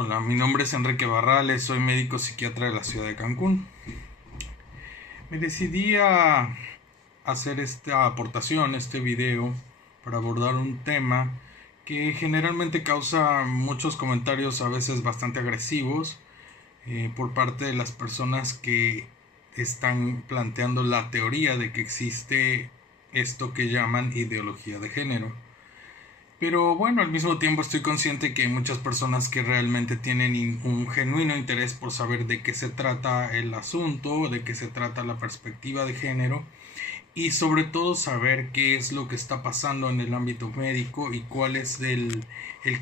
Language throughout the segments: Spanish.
Hola, mi nombre es Enrique Barrales, soy médico psiquiatra de la ciudad de Cancún. Me decidí a hacer esta aportación, este video, para abordar un tema que generalmente causa muchos comentarios, a veces bastante agresivos, por parte de las personas que están planteando la teoría de que existe esto que llaman ideología de género. Pero bueno, al mismo tiempo estoy consciente que hay muchas personas que realmente tienen un genuino interés por saber de qué se trata el asunto, de qué se trata la perspectiva de género y sobre todo saber qué es lo que está pasando en el ámbito médico y cuál es el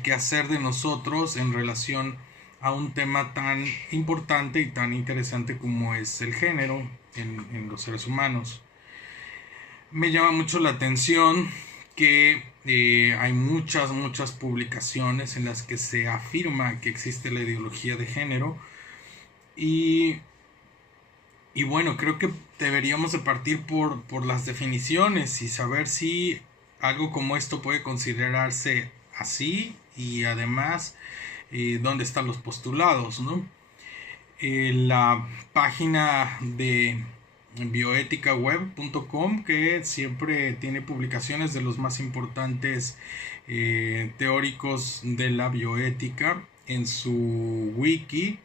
quehacer de nosotros en relación a un tema tan importante y tan interesante como es el género en los seres humanos. Me llama mucho la atención que hay muchas publicaciones en las que se afirma que existe la ideología de género y, y bueno, creo que deberíamos de partir por las definiciones y saber si algo como esto puede considerarse así y además dónde están los postulados, ¿no? La página de bioeticaweb.com, que siempre tiene publicaciones de los más importantes teóricos de la bioética en su wiki.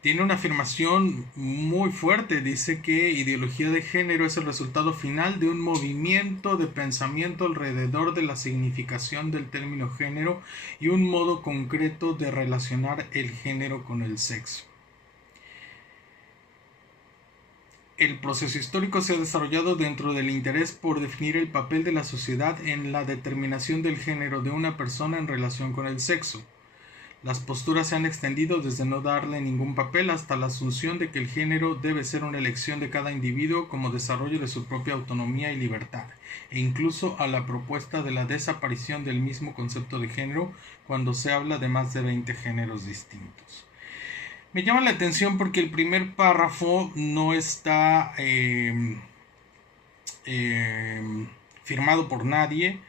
Tiene una afirmación muy fuerte, dice que ideología de género es el resultado final de un movimiento de pensamiento alrededor de la significación del término género y un modo concreto de relacionar el género con el sexo. El proceso histórico se ha desarrollado dentro del interés por definir el papel de la sociedad en la determinación del género de una persona en relación con el sexo. Las posturas se han extendido desde no darle ningún papel hasta la asunción de que el género debe ser una elección de cada individuo como desarrollo de su propia autonomía y libertad, e incluso a la propuesta de la desaparición del mismo concepto de género cuando se habla de más de 20 géneros distintos. Me llama la atención porque el primer párrafo no está firmado por nadie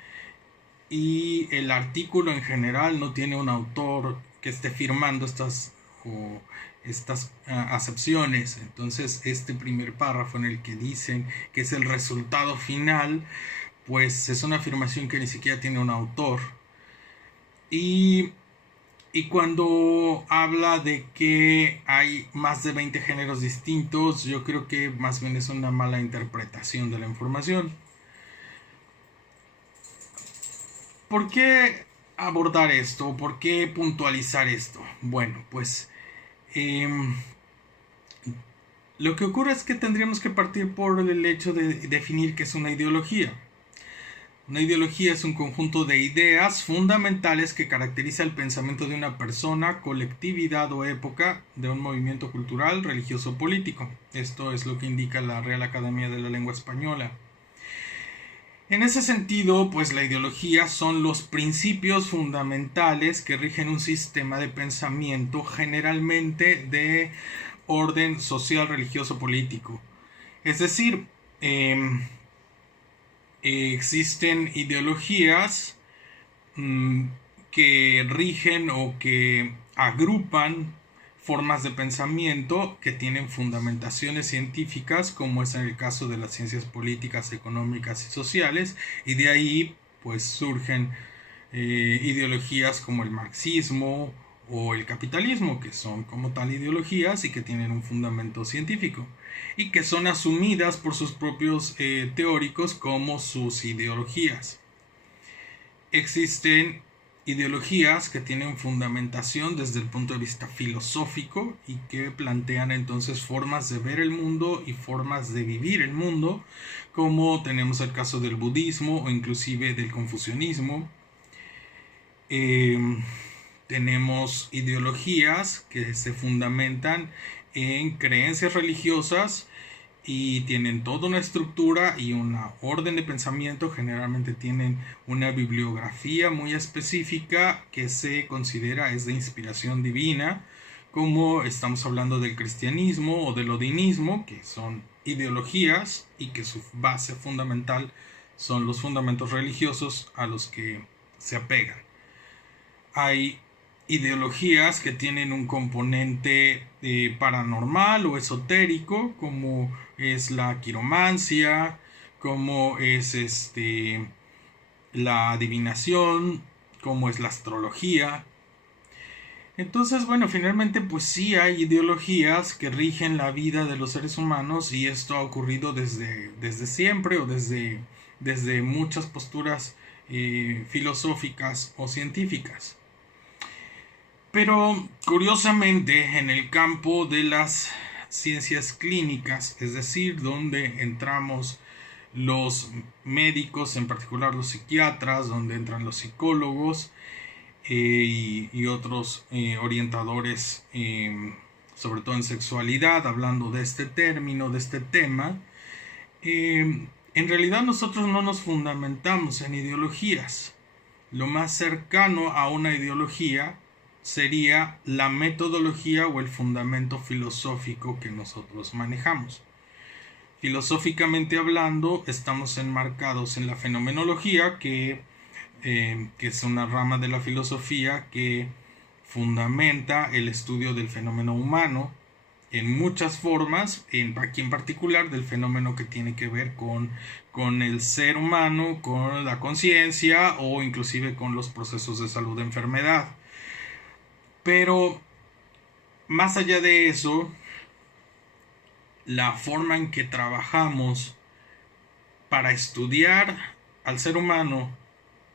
y el artículo en general no tiene un autor que esté firmando estas acepciones. Entonces este primer párrafo en el que dicen que es el resultado final, pues es una afirmación que ni siquiera tiene un autor. Y cuando habla de que hay más de 20 géneros distintos, yo creo que más bien es una mala interpretación de la información. ¿Por qué abordar esto? ¿Por qué puntualizar esto? Bueno, pues lo que ocurre es que tendríamos que partir por el hecho de definir qué es una ideología. Una ideología es un conjunto de ideas fundamentales que caracteriza el pensamiento de una persona, colectividad o época de un movimiento cultural, religioso o político. Esto es lo que indica la Real Academia de la Lengua Española. En ese sentido, pues la ideología son los principios fundamentales que rigen un sistema de pensamiento generalmente de orden social, religioso, político. Es decir, existen ideologías que rigen o que agrupan formas de pensamiento que tienen fundamentaciones científicas, como es en el caso de las ciencias políticas, económicas y sociales, y de ahí pues surgen ideologías como el marxismo o el capitalismo, que son como tal ideologías y que tienen un fundamento científico y que son asumidas por sus propios teóricos como sus ideologías. Existen ideologías que tienen fundamentación desde el punto de vista filosófico y que plantean entonces formas de ver el mundo y formas de vivir el mundo, como tenemos el caso del budismo o inclusive del confucianismo. Tenemos ideologías que se fundamentan en creencias religiosas y tienen toda una estructura y una orden de pensamiento. Generalmente tienen una bibliografía muy específica que se considera es de inspiración divina, como estamos hablando del cristianismo o del odinismo, que son ideologías y que su base fundamental son los fundamentos religiosos a los que se apegan. Hay ideologías que tienen un componente paranormal o esotérico, como es la quiromancia, como es la adivinación, como es la astrología. Entonces, bueno, finalmente pues sí hay ideologías que rigen la vida de los seres humanos, y esto ha ocurrido desde siempre, o desde muchas posturas filosóficas o científicas. Pero curiosamente, en el campo de las ciencias clínicas, es decir, donde entramos los médicos, en particular los psiquiatras, donde entran los psicólogos y otros orientadores, sobre todo en sexualidad, hablando de este término, de este tema, en realidad nosotros no nos fundamentamos en ideologías. Lo más cercano a una ideología sería la metodología o el fundamento filosófico que nosotros manejamos. Filosóficamente hablando, estamos enmarcados en la fenomenología, que es una rama de la filosofía que fundamenta el estudio del fenómeno humano en muchas formas, aquí en particular del fenómeno que tiene que ver con el ser humano, con la conciencia o inclusive con los procesos de salud de enfermedad. Pero más allá de eso, la forma en que trabajamos para estudiar al ser humano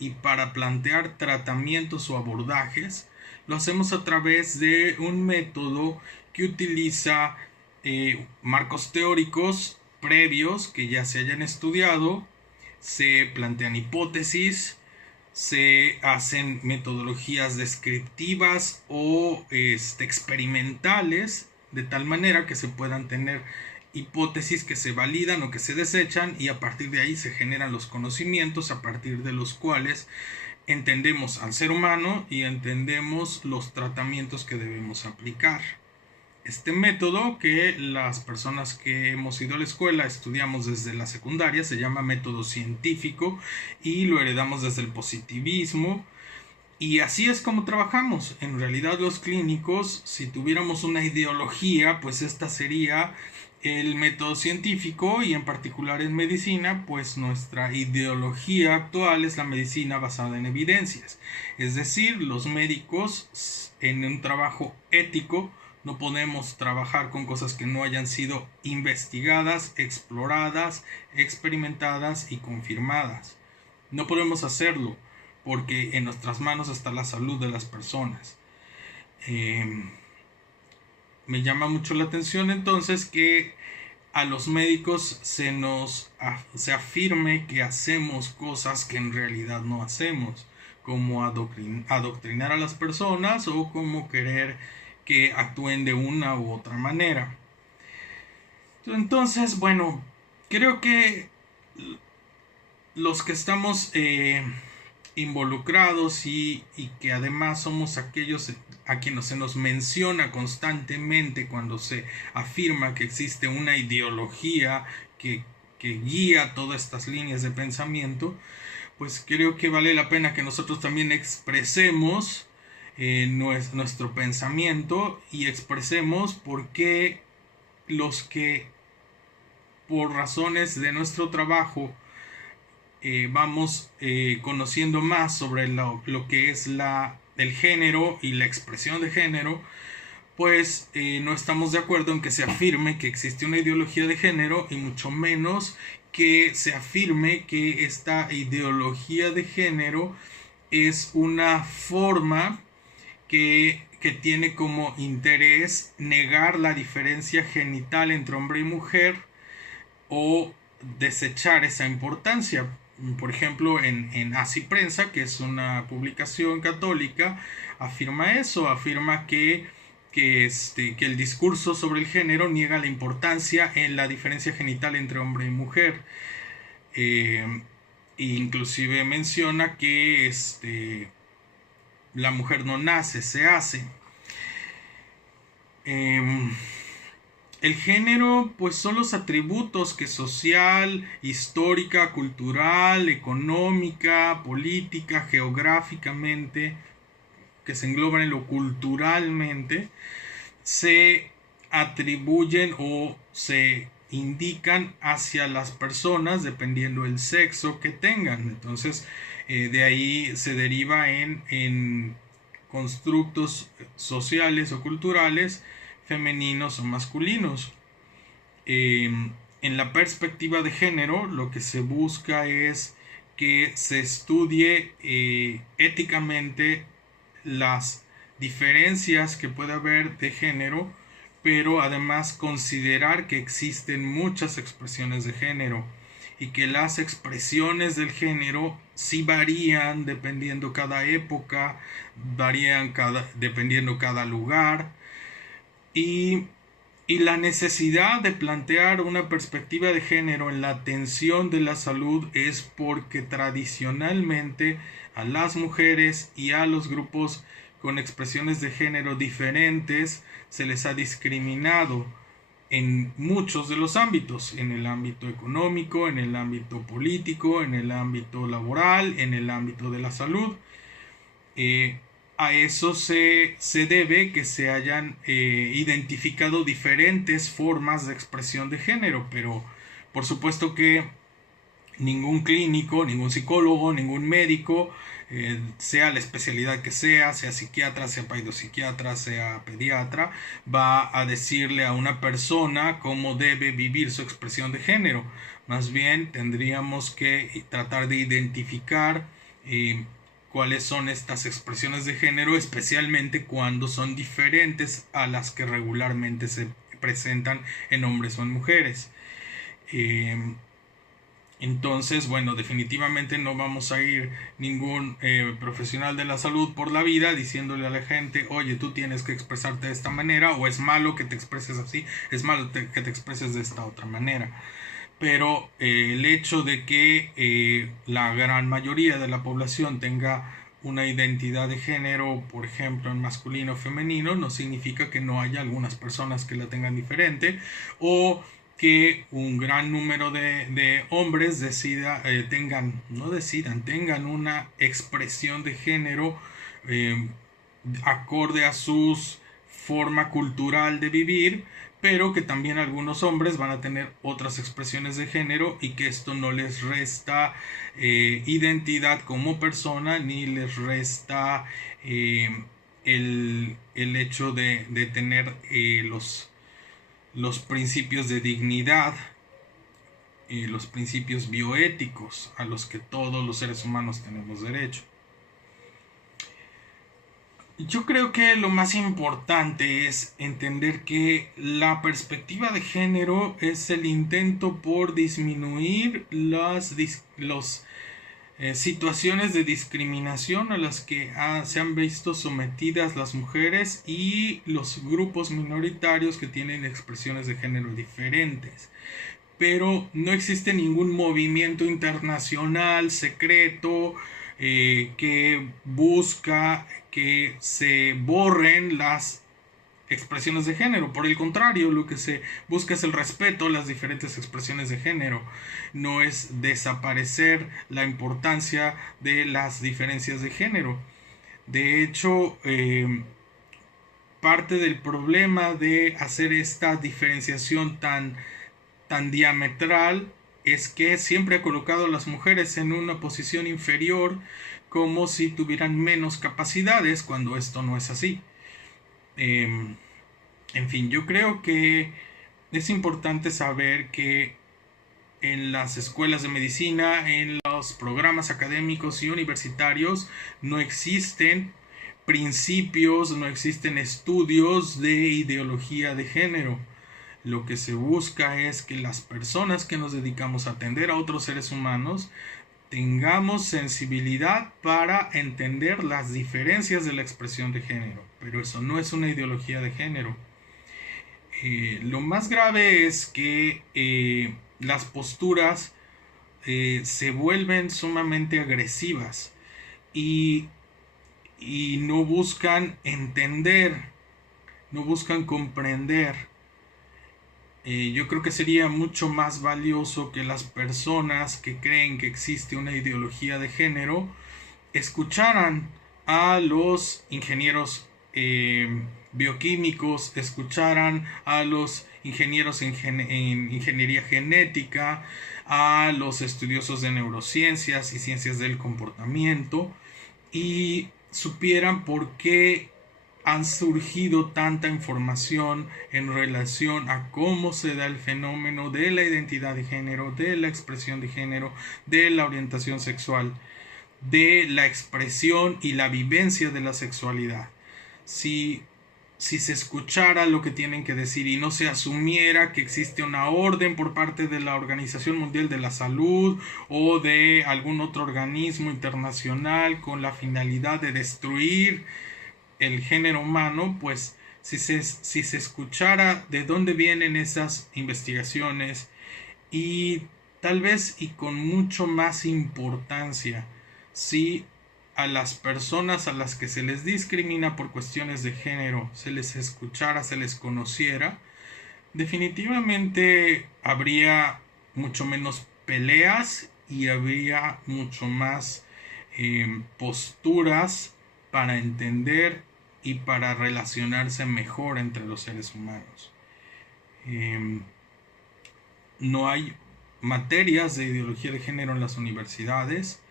y para plantear tratamientos o abordajes, lo hacemos a través de un método que utiliza marcos teóricos previos que ya se hayan estudiado, se plantean hipótesis, se hacen metodologías descriptivas o experimentales, de tal manera que se puedan tener hipótesis que se validan o que se desechan, y a partir de ahí se generan los conocimientos a partir de los cuales entendemos al ser humano y entendemos los tratamientos que debemos aplicar. Este método, que las personas que hemos ido a la escuela estudiamos desde la secundaria, se llama método científico y lo heredamos desde el positivismo, y así es como trabajamos. En realidad, los clínicos, si tuviéramos una ideología, pues esta sería el método científico, y en particular en medicina, pues nuestra ideología actual es la medicina basada en evidencias. Es decir, los médicos, en un trabajo ético, no podemos trabajar con cosas que no hayan sido investigadas, exploradas, experimentadas y confirmadas. No podemos hacerlo porque en nuestras manos está la salud de las personas. Me llama mucho la atención entonces que a los médicos se afirme que hacemos cosas que en realidad no hacemos, como adoctrinar a las personas o como querer que actúen de una u otra manera. Entonces, bueno, creo que los que estamos involucrados y que además somos aquellos a quienes se nos menciona constantemente cuando se afirma que existe una ideología que guía todas estas líneas de pensamiento, pues creo que vale la pena que nosotros también expresemos nuestro pensamiento y expresemos por qué los que por razones de nuestro trabajo vamos conociendo más sobre lo que es el género y la expresión de género, pues no estamos de acuerdo en que se afirme que existe una ideología de género, y mucho menos que se afirme que esta ideología de género es una forma que tiene como interés negar la diferencia genital entre hombre y mujer o desechar esa importancia. Por ejemplo, en Así Prensa, que es una publicación católica, afirma eso, afirma que el discurso sobre el género niega la importancia en la diferencia genital entre hombre y mujer. Inclusive menciona que la mujer no nace, se hace. El género pues son los atributos que social, histórica, cultural, económica, política, geográficamente que se engloban en lo culturalmente, se atribuyen o se indican hacia las personas dependiendo del sexo que tengan. Entonces, de ahí se deriva en constructos sociales o culturales femeninos o masculinos. En la perspectiva de género, lo que se busca es que se estudie éticamente las diferencias que puede haber de género, pero además considerar que existen muchas expresiones de género y que las expresiones del género sí varían dependiendo cada época, varían dependiendo cada lugar, y la necesidad de plantear una perspectiva de género en la atención de la salud es porque tradicionalmente a las mujeres y a los grupos con expresiones de género diferentes se les ha discriminado en muchos de los ámbitos, en el ámbito económico, en el ámbito político, en el ámbito laboral, en el ámbito de la salud. A eso se debe que se hayan identificado diferentes formas de expresión de género, pero por supuesto que ningún clínico, ningún psicólogo, ningún médico, sea la especialidad que sea psiquiatra, sea psiquiatra, sea pediatra, va a decirle a una persona cómo debe vivir su expresión de género. Más bien tendríamos que tratar de identificar cuáles son estas expresiones de género, especialmente cuando son diferentes a las que regularmente se presentan en hombres o en mujeres. Entonces, bueno, definitivamente no vamos a ir ningún profesional de la salud por la vida diciéndole a la gente, oye, tú tienes que expresarte de esta manera, o es malo que te expreses así, es malo que te expreses de esta otra manera. Pero el hecho de que la gran mayoría de la población tenga una identidad de género, por ejemplo, en masculino o femenino, no significa que no haya algunas personas que la tengan diferente, o que un gran número de hombres tengan una expresión de género acorde a su forma cultural de vivir, pero que también algunos hombres van a tener otras expresiones de género y que esto no les resta identidad como persona ni les resta el hecho de tener los principios de dignidad y los principios bioéticos a los que todos los seres humanos tenemos derecho. Yo creo que lo más importante es entender que la perspectiva de género es el intento por disminuir las situaciones de discriminación a las que se han visto sometidas las mujeres y los grupos minoritarios que tienen expresiones de género diferentes. Pero no existe ningún movimiento internacional secreto que busca que se borren las expresiones de género. Por el contrario, lo que se busca es el respeto a las diferentes expresiones de género. No es desaparecer la importancia de las diferencias de género. De hecho, parte del problema de hacer esta diferenciación tan diametral es que siempre ha colocado a las mujeres en una posición inferior, como si tuvieran menos capacidades, cuando esto no es así. En fin, yo creo que es importante saber que en las escuelas de medicina, en los programas académicos y universitarios, no existen principios, no existen estudios de ideología de género. Lo que se busca es que las personas que nos dedicamos a atender a otros seres humanos tengamos sensibilidad para entender las diferencias de la expresión de género, pero eso no es una ideología de género. Lo más grave es que las posturas se vuelven sumamente agresivas y no buscan entender, no buscan comprender. Yo creo que sería mucho más valioso que las personas que creen que existe una ideología de género escucharan a los ingenieros bioquímicos, escucharan a los ingenieros en ingeniería genética, a los estudiosos de neurociencias y ciencias del comportamiento, y supieran por qué han surgido tanta información en relación a cómo se da el fenómeno de la identidad de género, de la expresión de género, de la orientación sexual, de la expresión y la vivencia de la sexualidad. Si se escuchara lo que tienen que decir y no se asumiera que existe una orden por parte de la Organización Mundial de la Salud o de algún otro organismo internacional con la finalidad de destruir el género humano, pues si se escuchara de dónde vienen esas investigaciones, y tal vez y con mucho más importancia, si a las personas a las que se les discrimina por cuestiones de género se les escuchara, se les conociera, definitivamente habría mucho menos peleas y habría mucho más posturas para entender y para relacionarse mejor entre los seres humanos. No hay materias de ideología de género en las universidades.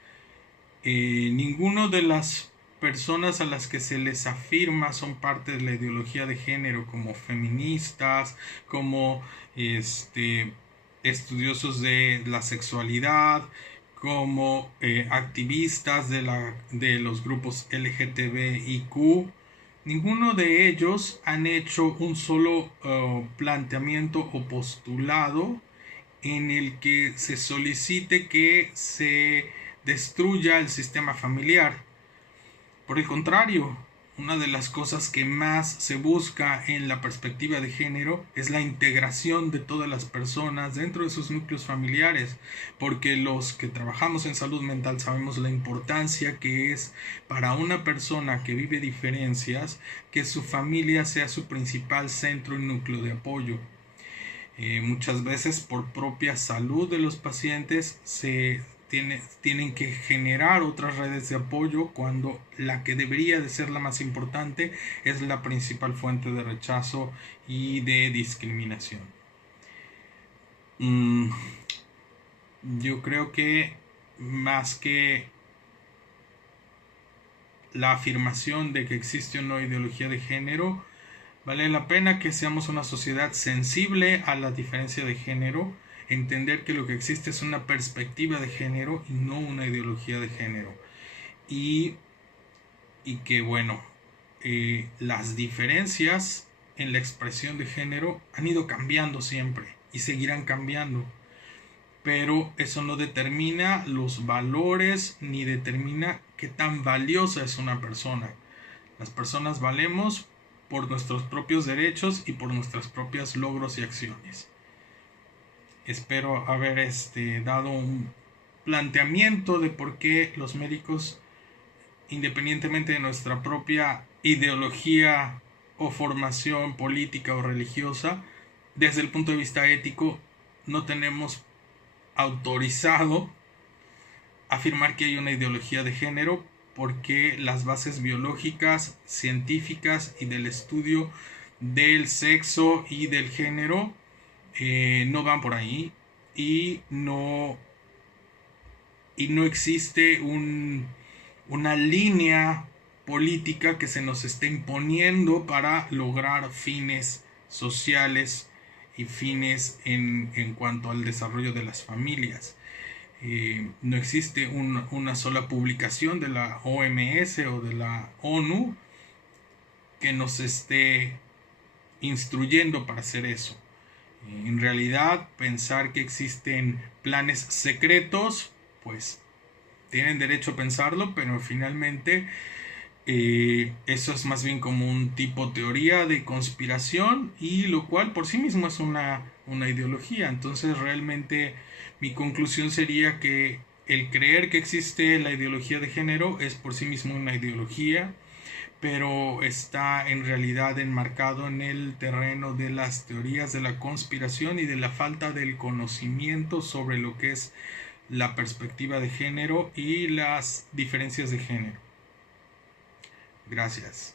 Ninguno de las personas a las que se les afirma son parte de la ideología de género, como feministas, como estudiosos de la sexualidad, como activistas de los grupos LGTBIQ. Ninguno de ellos han hecho un solo planteamiento o postulado en el que se solicite que se destruya el sistema familiar. Por el contrario, una de las cosas que más se busca en la perspectiva de género es la integración de todas las personas dentro de sus núcleos familiares, porque los que trabajamos en salud mental sabemos la importancia que es para una persona que vive diferencias que su familia sea su principal centro y núcleo de apoyo. Muchas veces por propia salud de los pacientes tienen que generar otras redes de apoyo cuando la que debería de ser la más importante es la principal fuente de rechazo y de discriminación. Yo creo que más que la afirmación de que existe una ideología de género, vale la pena que seamos una sociedad sensible a la diferencia de género, entender que lo que existe es una perspectiva de género y no una ideología de género. Y que bueno, las diferencias en la expresión de género han ido cambiando siempre y seguirán cambiando. Pero eso no determina los valores ni determina qué tan valiosa es una persona. Las personas valemos por nuestros propios derechos y por nuestros propios logros y acciones. Espero haber dado un planteamiento de por qué los médicos, independientemente de nuestra propia ideología o formación política o religiosa, desde el punto de vista ético, no tenemos autorizado afirmar que hay una ideología de género, porque las bases biológicas, científicas y del estudio del sexo y del género no van por ahí, y no existe una línea política que se nos esté imponiendo para lograr fines sociales y fines en cuanto al desarrollo de las familias. No existe una sola publicación de la OMS o de la ONU que nos esté instruyendo para hacer eso. En realidad, pensar que existen planes secretos, pues tienen derecho a pensarlo, pero finalmente eso es más bien como un tipo teoría de conspiración, y lo cual por sí mismo es una ideología. Entonces realmente mi conclusión sería que el creer que existe la ideología de género es por sí mismo una ideología, pero está en realidad enmarcado en el terreno de las teorías de la conspiración y de la falta del conocimiento sobre lo que es la perspectiva de género y las diferencias de género. Gracias.